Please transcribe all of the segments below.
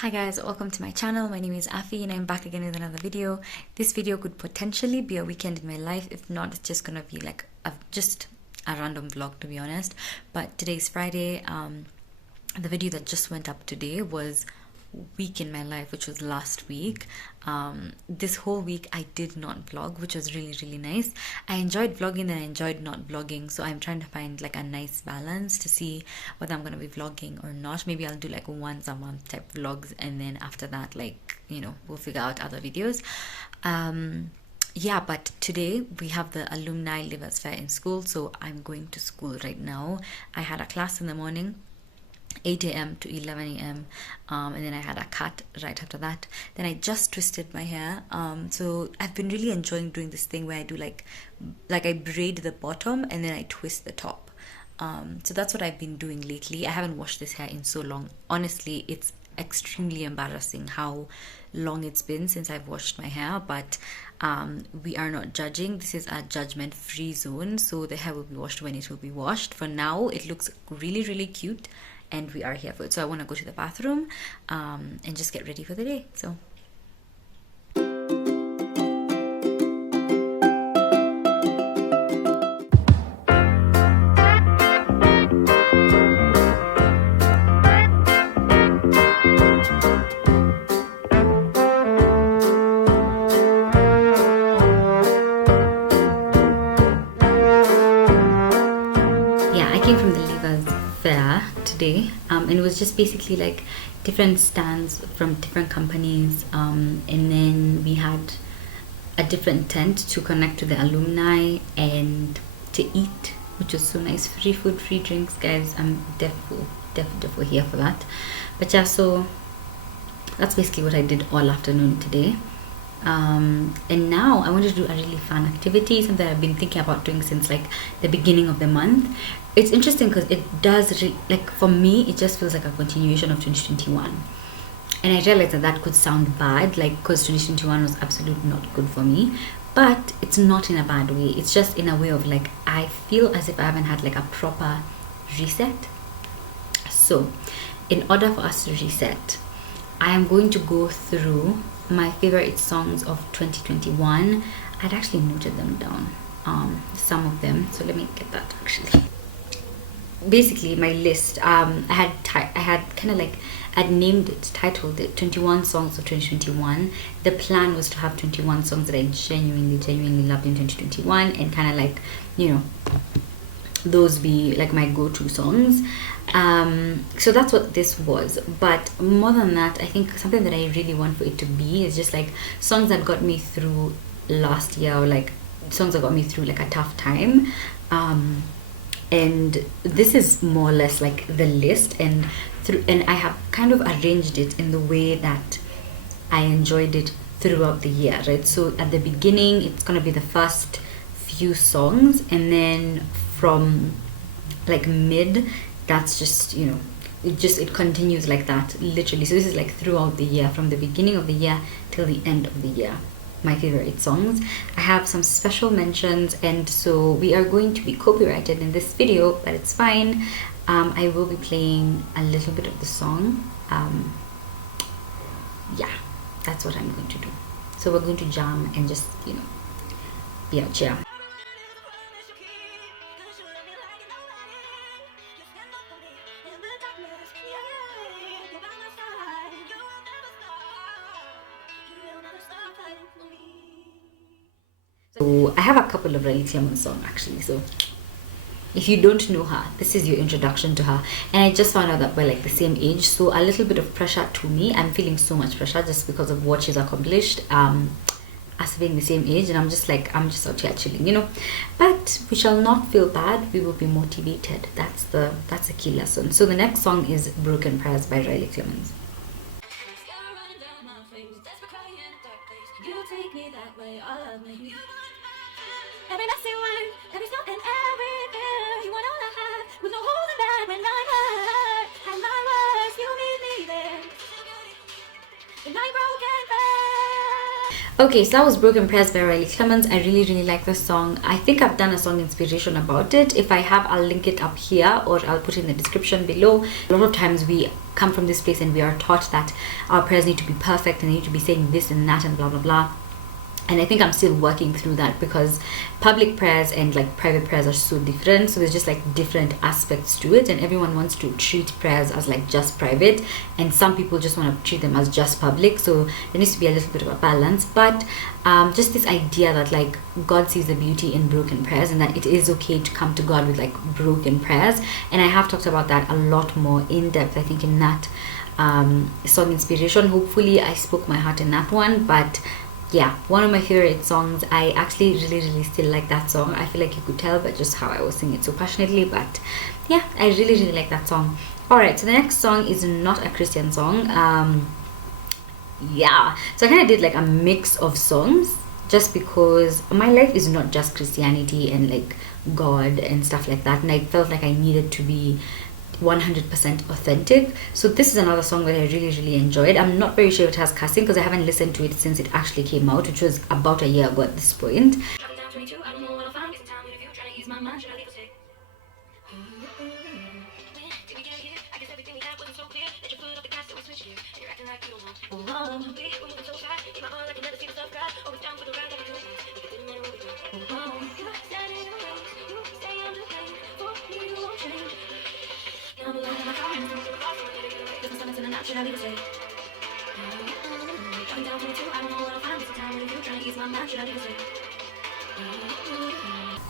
Hi guys, welcome to my channel. My name is Afi and I'm back again with another video. This video could potentially be a weekend in my life. If not, it's just gonna be like just a random vlog, to be honest. But today's Friday. The video that just went up today was week in my life, which was last week. This whole week I did not vlog, which was really nice. I enjoyed vlogging and I enjoyed not vlogging, so I'm trying to find like a nice balance to see whether I'm gonna be vlogging or not. Maybe I'll do like once a month type vlogs, and then after that, like, you know, we'll figure out other videos. Yeah, but today we have the alumni livers fair in school, so I'm going to school right now. I had a class in the morning, 8 a.m. to 11 a.m. And then I had a cut right after that. Then I just twisted my hair. So I've been really enjoying doing this thing where I do like I braid the bottom and then I twist the top. So that's what I've been doing lately. I haven't washed this hair in so long. Honestly, it's extremely embarrassing how long it's been since I've washed my hair, but we are not judging. This is a judgment-free zone, so the hair will be washed when it will be washed. For now, it looks really cute and we are here for it. So I want to go to the bathroom and just get ready for the day. So yeah, I came from the Levers Fair today, and it was just basically like different stands from different companies, and then we had a different tent to connect to the alumni and to eat, which was so nice. Free food, free drinks, guys. I'm definitely here for that. But yeah, so that's basically what I did all afternoon today. And now I want to do a really fun activity, something that I've been thinking about doing since like the beginning of the month. It's interesting because it does like, for me, it just feels like a continuation of 2021. And I realized that that could sound bad, like, because 2021 was absolutely not good for me, but it's not in a bad way. It's just in a way of like, I feel as if I haven't had like a proper reset. So in order for us to reset, I am going to go through my favorite songs of 2021. I'd actually noted them down, some of them. So let me get that actually. Basically, my list, I had kind of like, I'd named it, titled it 21 Songs of 2021. The plan was to have 21 songs that I genuinely loved in 2021, and kind of like, you know, those be like my go-to songs. So that's what this was. But more than that, I think something that I really want for it to be is just like songs that got me through last year, or like songs that got me through like a tough time. And this is more or less like the list, and I have kind of arranged it in the way that I enjoyed it throughout the year, right? So at the beginning, it's gonna be the first few songs, and then from like mid, that's just, you know, it continues like that, literally. So this is like throughout the year, from the beginning of the year till the end of the year, my favorite songs. I have some special mentions, and so we are going to be copyrighted in this video, but it's fine. I will be playing a little bit of the song. Yeah, that's what I'm going to do. So we're going to jam and just, you know, be out here. So I have a couple of Riley Clemens songs actually. So if you don't know her, this is your introduction to her. And I just found out that we're like the same age, so a little bit of pressure to me. I'm feeling so much pressure just because of what she's accomplished, us being the same age, and I'm just out here chilling, you know. But we shall not feel bad. We will be motivated. That's a key lesson. So the next song is Broken Prayers by Riley Clemens. Every messy word, every song and everything. You want all I have, with no holding back when I'm hurt. And my words, you meet me there. In my broken Okay, so that was Broken Prayers by Riley Clemens. I really, really like this song. I think I've done a song inspiration about it. If I have, I'll link it up here or I'll put it in the description below. A lot of times we come from this place and we are taught that our prayers need to be perfect and they need to be saying this and that and blah, blah, blah. And I think I'm still working through that because public prayers and like private prayers are so different. So there's just like different aspects to it, and everyone wants to treat prayers as like just private, and some people just want to treat them as just public. So there needs to be a little bit of a balance. But just this idea that like God sees the beauty in broken prayers and that it is okay to come to God with like broken prayers. And I have talked about that a lot more in depth, I think, in that song inspiration. Hopefully I spoke my heart in that one. But yeah, one of my favorite songs. I actually really, really still like that song. I feel like you could tell by just how I was singing it so passionately. But yeah, I really, really like that song. Alright, so the next song is not a Christian song. Yeah, so I kind of did like a mix of songs just because my life is not just Christianity and like God and stuff like that, and I felt like I needed to be 100% authentic. So this is another song that I really, really enjoyed. I'm not very sure if it has cussing because I haven't listened to it since it actually came out, which was about a year ago at this point.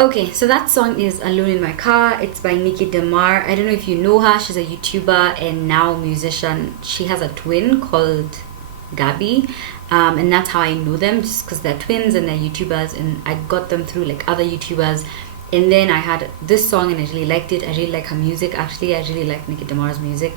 Okay, so that song is Alone in My Car. It's by Nikki Demar. I don't know if you know her. She's a YouTuber and now musician. She has a twin called Gabby, and that's how I know them, just because they're twins and they're YouTubers, and I got them through like other YouTubers. And then I had this song and I really liked it. I really like her music. Actually, I really like Nikki Demar's music.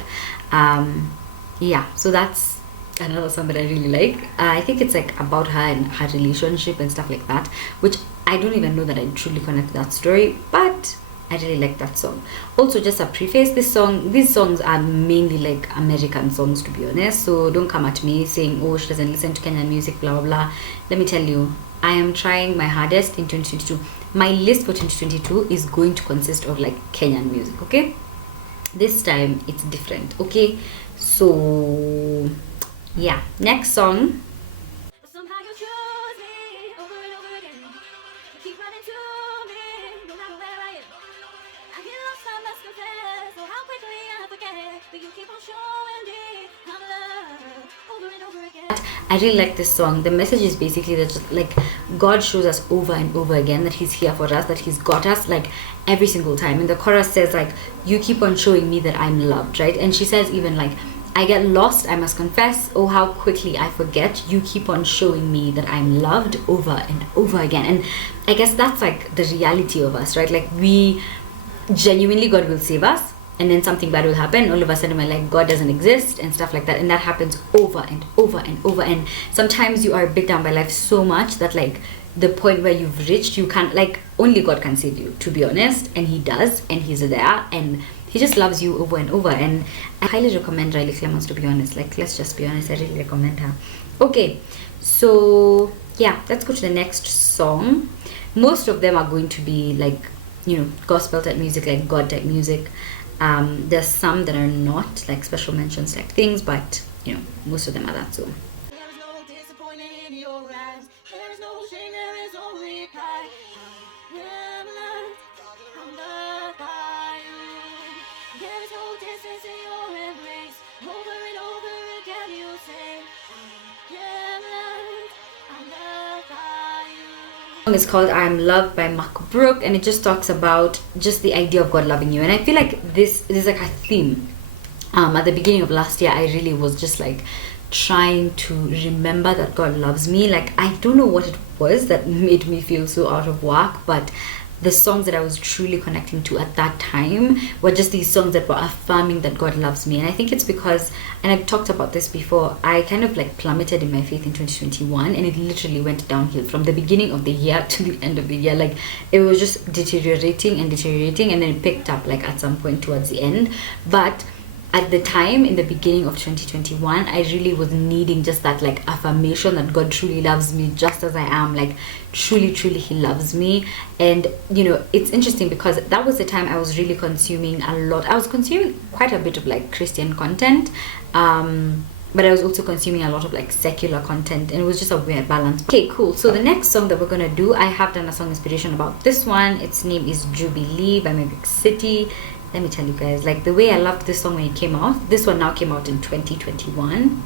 Yeah, so that's another song that I really like. I think it's like about her and her relationship and stuff like that, which I don't even know that I truly connect to that story, but I really like that song. Also, just a preface, these songs are mainly like American songs, to be honest, so don't come at me saying, oh, she doesn't listen to Kenyan music, blah blah blah. Let me tell you, I am trying my hardest in 2022. My list for 2022 is going to consist of like Kenyan music, okay? This time it's different, okay? So yeah, next song. I really like this song. The message is basically that just, like, God shows us over and over again that he's here for us, that he's got us like every single time. And the chorus says like, you keep on showing me that I'm loved, right? And she says even like, I get lost, I must confess, oh how quickly I forget, you keep on showing me that I'm loved over and over again. And I guess that's like the reality of us, right? Like, we genuinely, God will save us, and then something bad will happen. All of a sudden we're like, God doesn't exist and stuff like that. And that happens over and over and over. And sometimes you are bit down by life so much that like the point where you've reached, you can't, like, only God can save you, to be honest. And he does, and he's there, and he just loves you over and over. And I highly recommend Riley Clemens, to be honest. Like, let's just be honest, I really recommend her. Okay, so yeah, let's go to the next song. Most of them are going to be like, you know, gospel type music, like God type music. There's some that are not, like special mentions like things, but you know, most of them are that. So is called I Am Loved by Mark Brook, and it just talks about just the idea of God loving you. And I feel like this is like a theme. At the beginning of last year, I really was just like trying to remember that God loves me. Like, I don't know what it was that made me feel so out of whack, but the songs that I was truly connecting to at that time were just these songs that were affirming that God loves me. And I think it's because, and I've talked about this before, I kind of like plummeted in my faith in 2021, and it literally went downhill from the beginning of the year to the end of the year. Like, it was just deteriorating and deteriorating, and then it picked up like at some point towards the end. But at the time, in the beginning of 2021, I really was needing just that like affirmation that God truly loves me just as I am, like truly he loves me. And you know, it's interesting because that was the time I was really consuming a lot. I was consuming quite a bit of like Christian content, but I was also consuming a lot of like secular content, and it was just a weird balance. Okay, cool. So the next song that we're gonna do, I have done a song inspiration about this one. Its name is Jubilee by Magic City. Let me tell you guys, like the way I loved this song when it came out, this one now came out in 2021,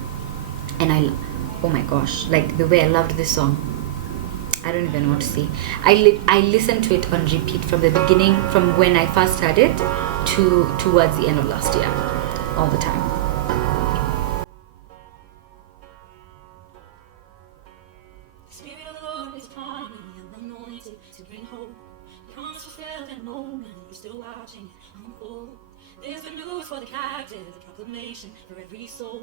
and oh my gosh, like the way I loved this song, I don't even know what to say. I listened to it on repeat from the beginning, from when I first heard it to towards the end of last year, all the time. Spirit of the Lord is upon me, I'm anointed to bring hope. Promise fulfilled and moment, you're still watching unfold. There's good news for the captive, the proclamation for every soul.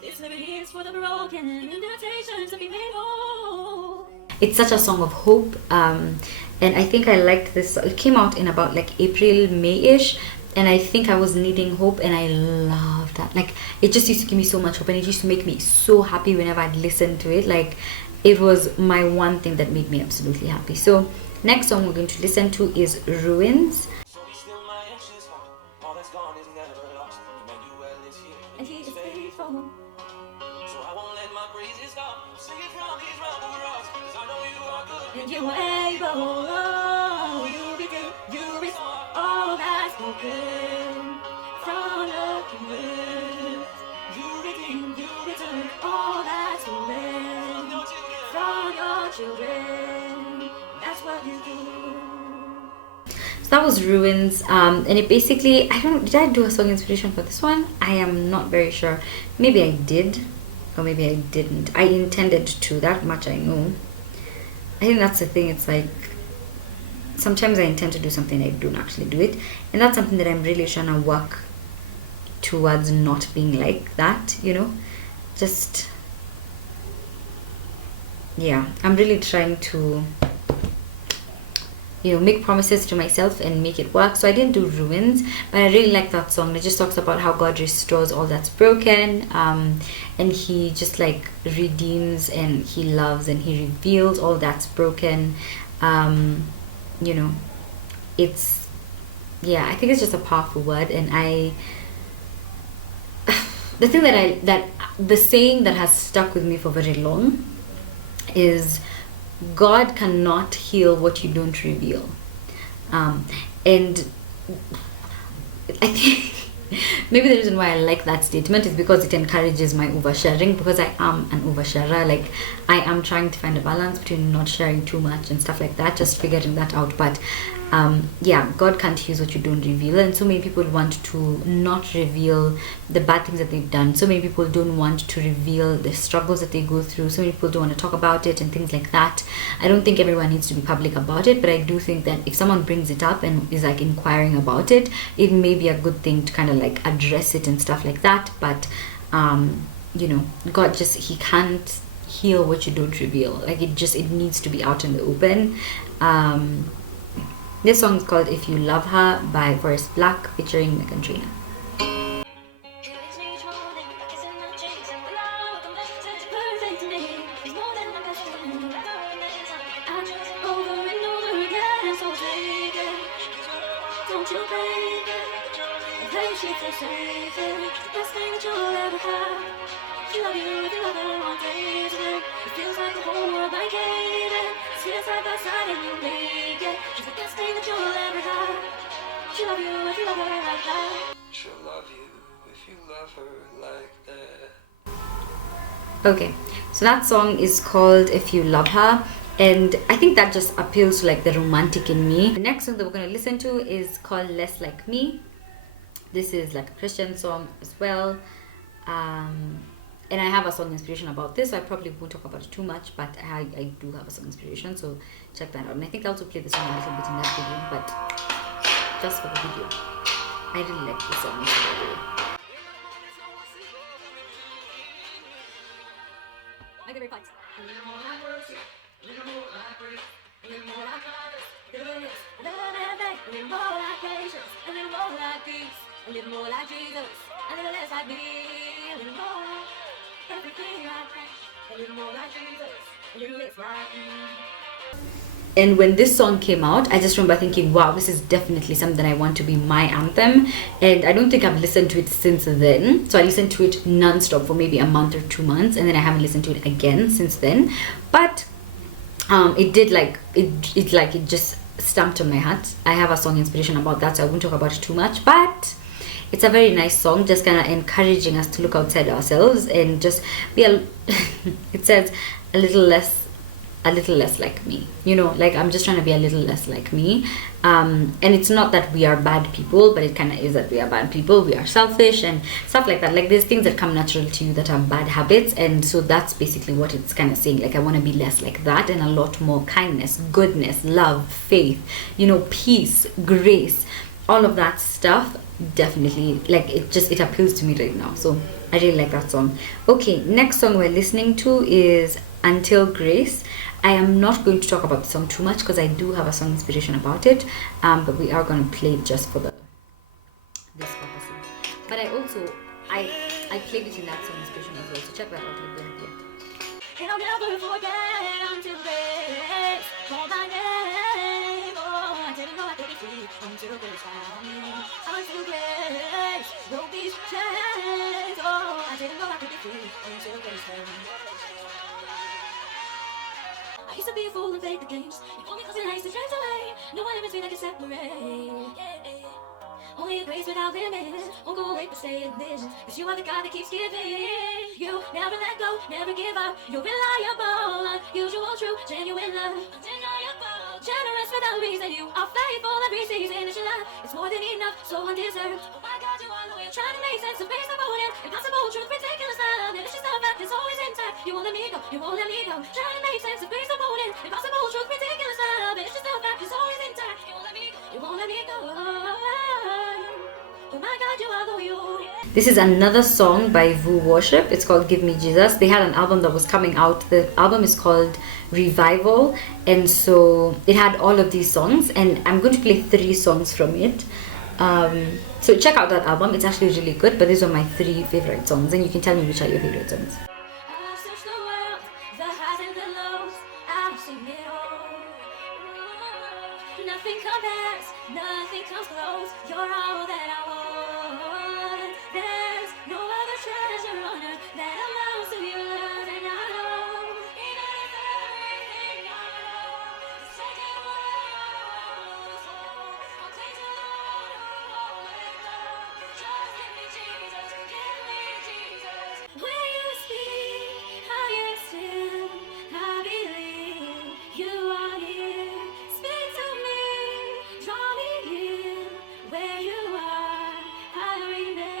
This liberty is for the broken, invitation to be made whole. It's such a song of hope, and I think I liked this. It came out in about like April, May-ish, and I think I was needing hope, and I loved that. Like it just used to give me so much hope, and it used to make me so happy whenever I'd listen to it. Like it was my one thing that made me absolutely happy. So next song we're going to listen to is Ruins. And he is faithful. So I won't let my praises stop. Sing it from these rumble rocks, 'cause I know you are good. And you are able, oh, you redeem, you restore all that's broken from your command. You redeem, you return all that's stolen from your children. That's what you do. So that was Ruins, and it basically, I don't know, did I do a song inspiration for this one? I am not very sure. Maybe I did, or maybe I didn't. I intended to, that much I know. I think that's the thing, it's like, sometimes I intend to do something, I don't actually do it, and that's something that I'm really trying to work towards not being like that, you know? Just, yeah, I'm really trying to, you know, make promises to myself and make it work. So I didn't do Ruins, but I really like that song. It just talks about how God restores all that's broken, and he just like redeems, and he loves, and he reveals all that's broken. You know, it's, yeah, I think it's just a powerful word. And the thing that the saying that has stuck with me for very long is, God cannot heal what you don't reveal. And I think maybe the reason why I like that statement is because it encourages my oversharing, because I am an oversharer. Like I am trying to find a balance between not sharing too much and stuff like that, just figuring that out. But yeah, God can't use what you don't reveal, and so many people want to not reveal the bad things that they've done. So many people don't want to reveal the struggles that they go through. So many people don't want to talk about it and things like that. I don't think everyone needs to be public about it, but I do think that if someone brings it up and is like inquiring about it, it may be a good thing to kind of like address it and stuff like that. But you know, God just, he can't heal what you don't reveal. Like it needs to be out in the open. This song is called If You Love Her by Forest Black featuring Megan Trainor. Okay, so that song is called If You Love Her, and I think that just appeals to like the romantic in me. The next song that we're going to listen to is called Less Like Me. This is like a Christian song as well, and I have a song inspiration about this, so I probably won't talk about it too much, but I do have a song inspiration, so check that out. And I think I also played the song a little bit in that video, but just for the video, I really like this song. Make it very fast. A little more like mercy, a little more like grace, a little more like kindness, goodness, love and faith, a little more like patience, a little more like peace, a little more like Jesus, a A little less like me, a little more. Everything I pray, a little more like Jesus, a little less like me. And when this song came out, I just remember thinking, wow, this is definitely something I want to be my anthem. And I don't think I've listened to it since then. So I listened to it non-stop for maybe a month or 2 months, and then I haven't listened to it again since then. But it did it just stamped on my heart. I have a song inspiration about that, so I won't talk about it too much. But it's a very nice song, just kind of encouraging us to look outside ourselves and just be it says a little less like me, like I'm just trying to be a little less like me. And it's not that we are bad people, but it kind of is that we are bad people. We are selfish and stuff like that. Like there's things that come natural to you that are bad habits, and so that's basically what it's kind of saying. Like I want to be less like that and a lot more kindness, goodness, love, faith, peace, grace, all of that stuff. Definitely, like it appeals to me right now. So I really like that song. Okay, next song we're listening to is Until Grace. I am not going to talk about the song too much because I do have a song inspiration about it, but we are going to play it just for this purposes. But I played it in that song inspiration as well, so check that out a little bit. And I'll never forget until grace call my name. Oh, I didn't know I could be free until grace found me. Until grace broke these chains. Oh, I didn't know I could be free until grace found me. I used to be a fool and play the games. You told me cause it likes to drive away. No one ever between I can separate. Yeah. Only a grace without limits. Won't go away but stay in this. Cause you are the God that keeps giving. You never let go, never give up. You're reliable, unusual, true, genuine love. Undeniable, generous without reason. You are faithful every season that you love. It's more than enough, so undeserved. Oh my God, you are loyal. Trying to make sense of based upon it. Impossible, truth, ridiculous love. Delicious love that is always intact. You won't let me go, you won't let me go. Trying to make sense of based upon it. Impossible, truth, ridiculous love. Delicious love that is always intact. You won't let me go, you won't let me go. Oh my God, you are loyal. This is another song by Vu Worship. It's called Give Me Jesus. They had an album that was coming out. The album is called Revival, and so it had all of these songs, and I'm going to play 3 songs from it. So check out that album. It's actually really good, but these are my 3 favorite songs, and you can tell me which are your favorite songs. I've searched the world, the highs and the lows. I've seen it all. Nothing compares, nothing comes close. You're all that I want. There's no other treasure on earth that amounts to your love, and I know even if everything I know is taken away, so I'll take to the one who won't let go. Just give me Jesus, give me Jesus. When you speak, I am still. I believe you are here. Speak to me, draw me in. Where you are, I remain.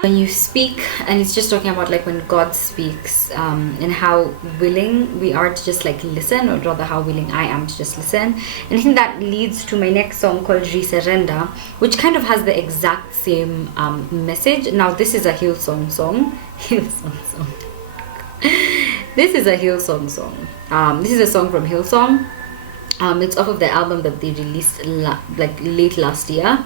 When you speak, and it's just talking about like when God speaks, and how willing we are to just like listen, or rather how willing I am to just listen. And I think that leads to my next song called Resurrender, which kind of has the exact same message. Now this is a Hillsong song. Hillsong song. This is a Hillsong song. This is a song from Hillsong. It's off of the album that they released late last year,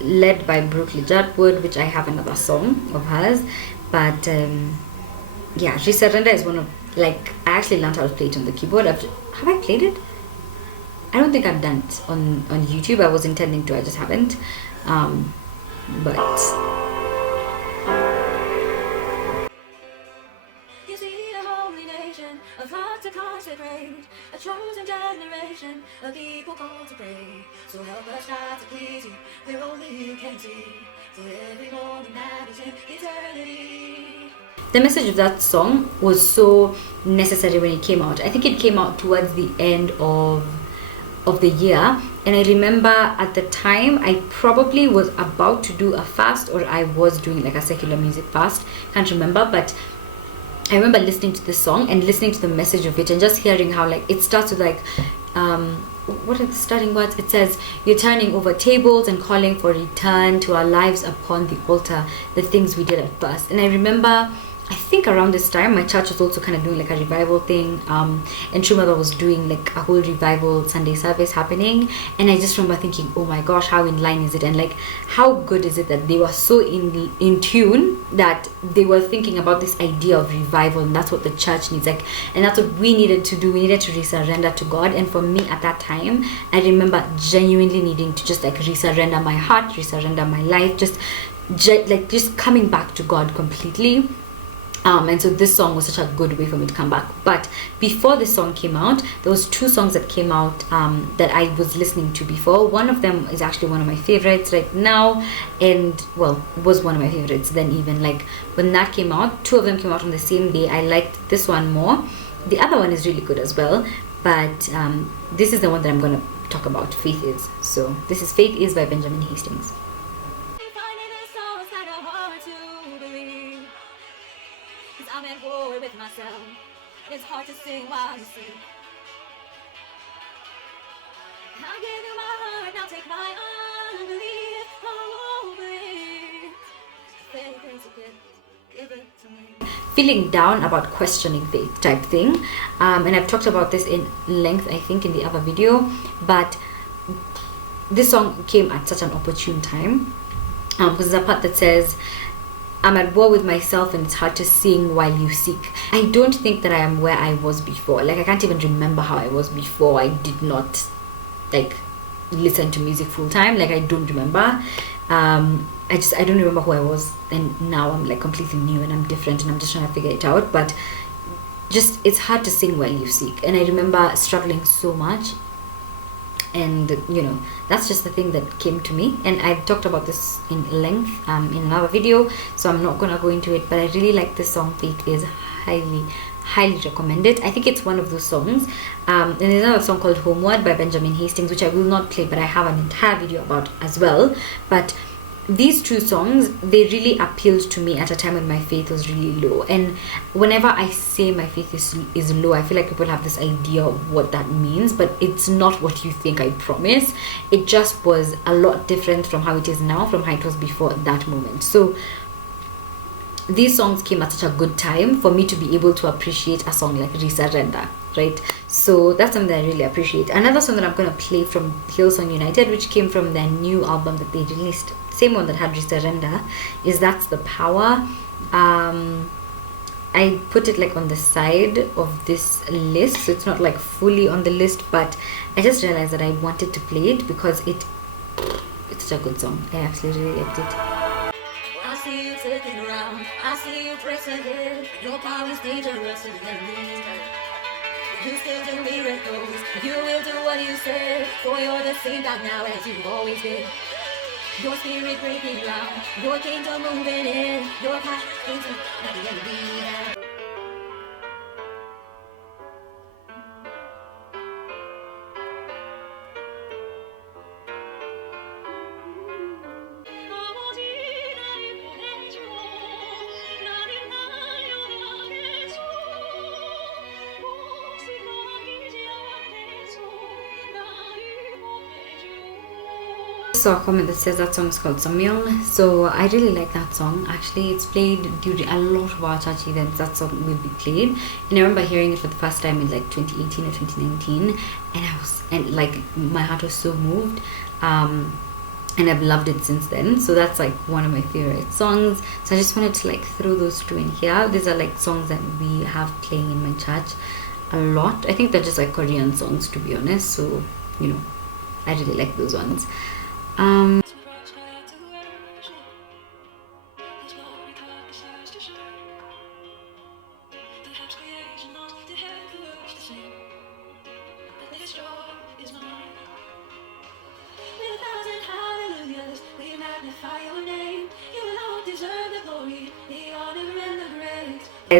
led by Brooke Lijartwood, which I have another song of hers. But yeah, Resurrender is one of, like, I actually learned how to play it on the keyboard. Have I played it? I don't think I've done it on YouTube. I was intending to, I just haven't. But you see a holy nation of hearts to consecrate, a chosen generation of people called to pray. So help us try to please you, where only you can see, for every moment that is in eternity. The message of that song was so necessary when it came out. I think it came out towards the end of the year, and I remember at the time I probably was about to do a fast, or I was doing like a secular music fast, can't remember, but I remember listening to this song and listening to the message of it, and just hearing how like it starts with like what are the starting words? It says, you're turning over tables and calling for return to our lives upon the altar, the things we did at first. And I remember I think around this time my church was also kind of doing like a revival thing, and True Mother was doing like a whole revival Sunday service happening, and I just remember thinking, oh my gosh, how in line is it, and like how good is it that they were so in tune that they were thinking about this idea of revival, and that's what the church needs, like, and that's what we needed to do. We needed to resurrender to God. And for me at that time, I remember genuinely needing to just like resurrender my heart, resurrender my life, just coming back to God completely. And so this song was such a good way for me to come back. But before this song came out, there was 2 songs that came out that I was listening to before. One of them is actually one of my favorites right now, and well, was one of my favorites then. Even like when that came out, 2 of them came out on the same day. I liked this one more. The other one is really good as well, but this is the one that I'm going to talk about. Faith Is. So this is Faith Is by Benjamin Hastings. I'm at war with myself. It's hard to sing while you sleep. I give you my heart, now take my unbelief. Oh, believe. Faith is a gift. Give it to me. Feeling down about questioning faith type thing. And I've talked about this in length, I think, in the other video. But this song came at such an opportune time. Because there's a part that says, I'm at war with myself and it's hard to sing while you seek. I don't think that I am where I was before. Like, I can't even remember how I was before. I did not like listen to music full time. Like, I don't remember. I don't remember who I was, and now I'm like completely new and I'm different and I'm just trying to figure it out. But just, it's hard to sing while you seek. And I remember struggling so much. And you know, that's just the thing that came to me, and I've talked about this in length in another video, so I'm not gonna go into it. But I really like this song. Faith Is. Highly recommend it. I think it's one of those songs. And there's another song called Homeward by Benjamin Hastings, which I will not play, but I have an entire video about as well. But these 2 songs, they really appealed to me at a time when my faith was really low. And whenever I say my faith is low, I feel like people have this idea of what that means, but it's not what you think, I promise. It just was a lot different from how it is now, from how it was before that moment. So these songs came at such a good time for me to be able to appreciate a song like Resurrender, right? So that's something that I really appreciate. Another song that I'm going to play from Hillsong United, which came from their new album that they released, same one that had Resurrender, is That's the Power. I put it like on the side of this list, so it's not like fully on the list, but I just realized that I wanted to play it because it's such a good song. I absolutely really liked it. I see you taking around, I see you press ahead. Your power is dangerous and me. You still do miracles, you will do what you say. For you're the same God now as you've always been. Your spirit breaking loud, your kingdom moving in. Your passion is not the enemy. Saw a comment that says that song is called Samuel, so I really like that song. Actually, it's played during a lot of our church events. That song will be played, and I remember hearing it for the first time in like 2018 or 2019, and like my heart was so moved, and I've loved it since then. So that's like one of my favorite songs. So I just wanted to like throw those 2 in here. These are like songs that we have playing in my church a lot. I think they're just like Korean songs, to be honest, so you know, I really like those ones.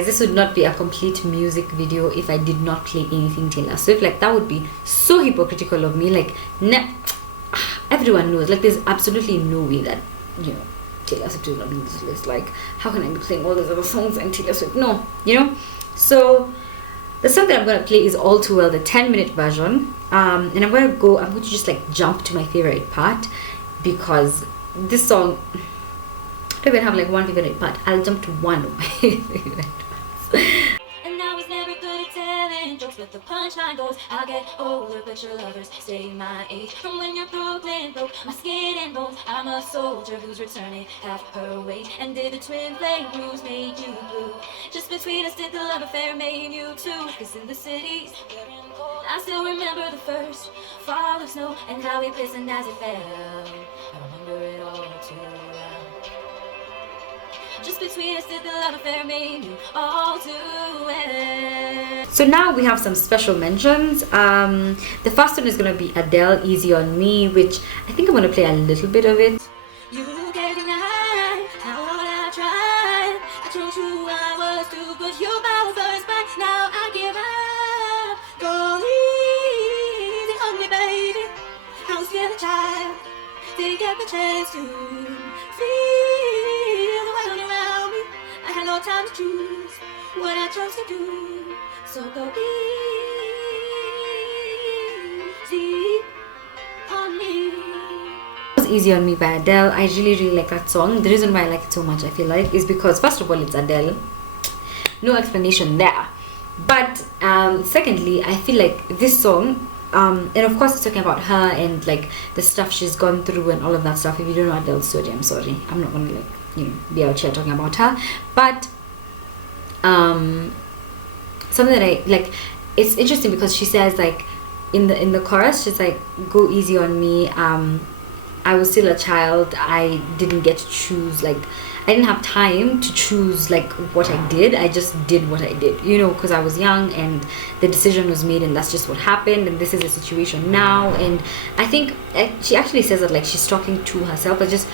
This would not be a complete music video if I did not play anything Taylor Swift. Like, that would be so hypocritical of me. Like, everyone knows, like, there's absolutely no way that, you know, Taylor Swift is not in this list. Like, how can I be playing all those other songs and Taylor Swift? No, you know. So the song that I'm going to play is All Too Well, the 10-minute version, and I'm going to just like jump to my favorite part, because this song, don't even have like one favorite part. I'll jump to one of my favorite parts. And I was never good at telling jokes, but the punchline goes, I'll get older, but your lovers stay my age. From when you're Brooklyn broke, my skin and bones, I'm a soldier who's returning half her weight. And did the twin flame bruise make you blue? Just between us did the love affair make you too? Cause in the cities, I still remember the first fall of snow and how it glistened as it fell. I remember it all too well. Just between us did the love affair made you all too well. So now we have some special mentions. The first one is gonna be Adele, Easy on Me, which I think I'm gonna play a little bit of it. You can't deny how hard I tried. I told you I was too good. You bow first, but now I give up. Go easy on me, baby. I was still a child. Didn't get the chance to feel the world around me. I had no time to choose what I chose to do. So go easy on me. Easy on Me by Adele. I really like that song. The reason why I like it so much, I feel like, is because first of all, it's Adele. No explanation there. But secondly, I feel like this song, and of course it's talking about her and like the stuff she's gone through and all of that stuff. If you don't know Adele's story, I'm sorry. I'm not gonna be out here talking about her. But something that I like, it's interesting because she says like in the chorus, she's like, go easy on me. I was still a child. I didn't get to choose, like I didn't have time to choose like what I did. I just did what I did, because I was young and the decision was made and that's just what happened, and this is the situation now. And I think she actually says that like she's talking to herself, like just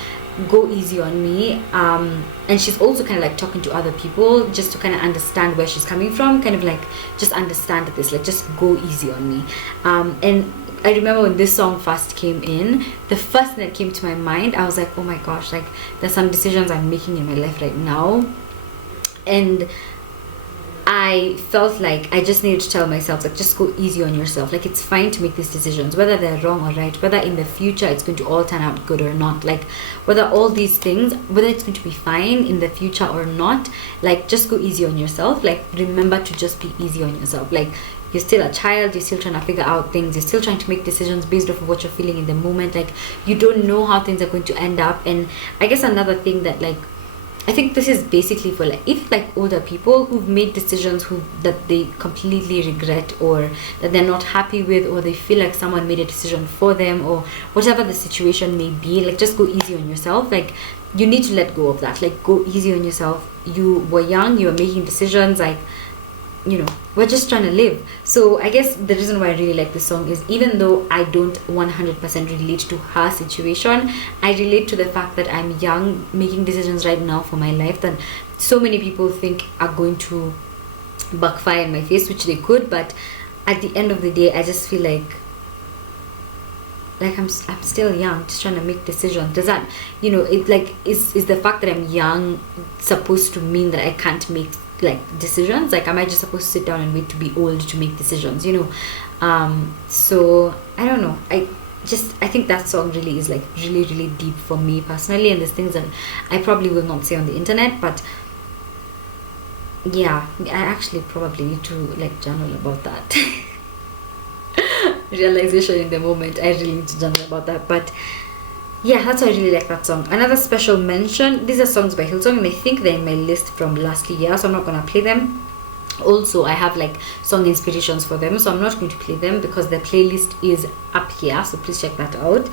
go easy on me. And she's also kind of like talking to other people just to kind of understand where she's coming from, kind of like just understand this, like just go easy on me. And I remember when this song first came in, the first thing that came to my mind, I was like, oh my gosh, like there's some decisions I'm making in my life right now, and I felt like I just needed to tell myself, like, just go easy on yourself. Like, it's fine to make these decisions, whether they're wrong or right, whether in the future it's going to all turn out good or not, like whether all these things, whether it's going to be fine in the future or not, like just go easy on yourself. Like, remember to just be easy on yourself. Like, you're still a child, you're still trying to figure out things, you're still trying to make decisions based off of what you're feeling in the moment. Like, you don't know how things are going to end up. And I guess another thing that, like, I think this is basically for like, if like older people who've made decisions that they completely regret, or that they're not happy with, or they feel like someone made a decision for them, or whatever the situation may be, like just go easy on yourself. Like, you need to let go of that. Like, go easy on yourself. You were young, you were making decisions, like, we're just trying to live. So I guess the reason why I really like this song is, even though I don't 100% relate to her situation, I relate to the fact that I'm young, making decisions right now for my life that so many people think are going to backfire in my face, which they could. But at the end of the day, I just feel like I'm still young, just trying to make decisions. Does that, it like, is the fact that I'm young supposed to mean that I can't make like decisions? Like, am I just supposed to sit down and wait to be old to make decisions? So I don't know. I think that song really is like really, really deep for me personally, and there's things that I probably will not say on the internet, but yeah, I actually probably need to like journal about that. Realization in the moment, I really need to journal about that. But yeah, that's why I really like that song. Another special mention, these are songs by Hillsong, and I think they're in my list from last year, so I'm not gonna play them. Also, I have like song inspirations for them, so I'm not going to play them because the playlist is up here, so please check that out.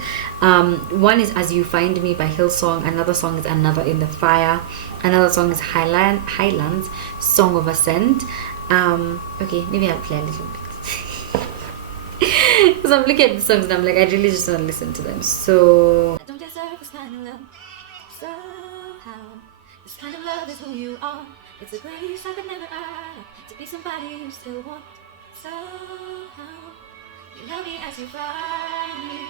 One is As You Find Me by Hillsong, another song is Another in the Fire, another song is Highlands, Song of Ascent. Okay, maybe I'll play a little bit. Because I'm looking at the songs and I'm like, I really just want to listen to them. So I don't deserve this kind of love. Somehow, this kind of love is who you are. It's a grace I could never earn, to be somebody you still want. Somehow, you love me as you find me.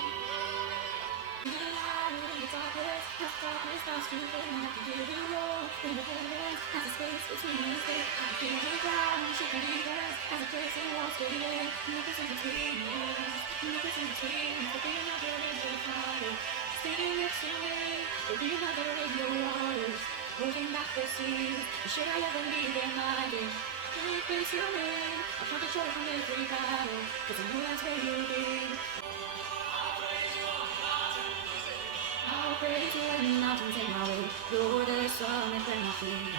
Darkness starts to burn, I can hear you roll in the heavens. As the space between us, I can feel you down, shaking the earth. As a person walks through the air, nothing's in between us, nothing's in between. There'll be another in your fire, staying next to me. There'll be another in your waters. proceed. Should I ever leave in my day? Face you in, I'll try to show from every battle, cause I know that's where you'll be. I'll praise you when the mountains in my way. You're the sun and burn my feet.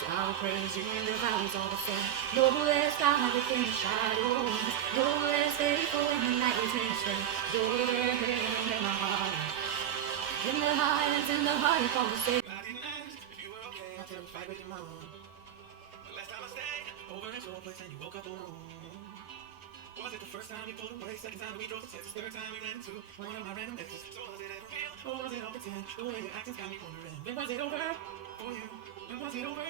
So I'll praise you in the valleys all the same. No less God within the shadows. No less faithful in the night is instant. You're there in my heart. In the highlands, in the heart of conversation. I didn't ask if you were okay until you fight with your mom. The last time I stayed over at your place and you woke up alone. Was it the first time you pulled away? Second time we drove to Texas? Third time we ran into one of my random exes? So was it ever real? Or was it all pretend? The way your acting's got me wondering. When was it over for you? When was it over?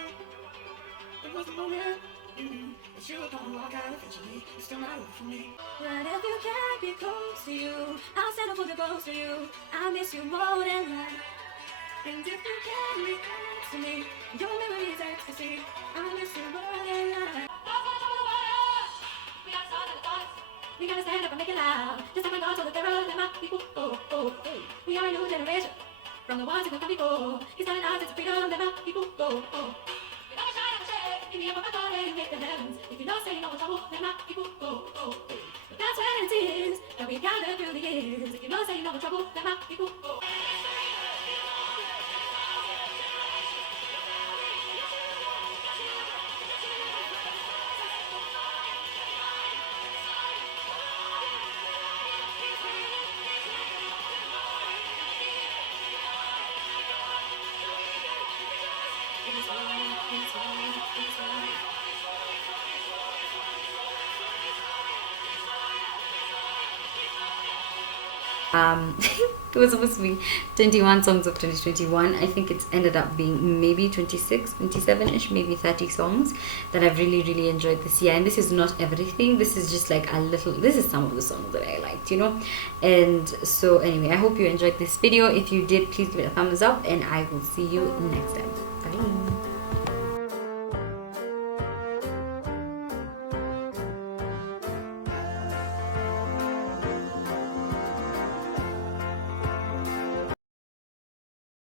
When was the moment you knew that you were gonna walk out eventually? It's still not over for me. But if you can't be close to you, I'll settle for the ghost of you. I miss you more than life. And if you can't be close to me, your memory is ecstasy. I miss you more than life. We gotta stand up and make it loud. Just like my God told the Pharaoh, let my people go. Hey. We are a new generation from the ones who come before. He's calling us into freedom, let my people go. We gotta shine on the shade. Give me up on my God and make the heavens. If you don't say no trouble, let my people go. Hey. But that's when it is that we gather through the years. If you don't say no trouble, let my people go. It was supposed to be 21 songs of 2021. I think it's ended up being maybe 26, 27-ish, maybe 30 songs that I've really, really enjoyed this year. And this is not everything. This is just like a little, this is some of the songs that I liked, you know. And so anyway, I hope you enjoyed this video. If you did, please give it a thumbs up and I will see you next time. Bye.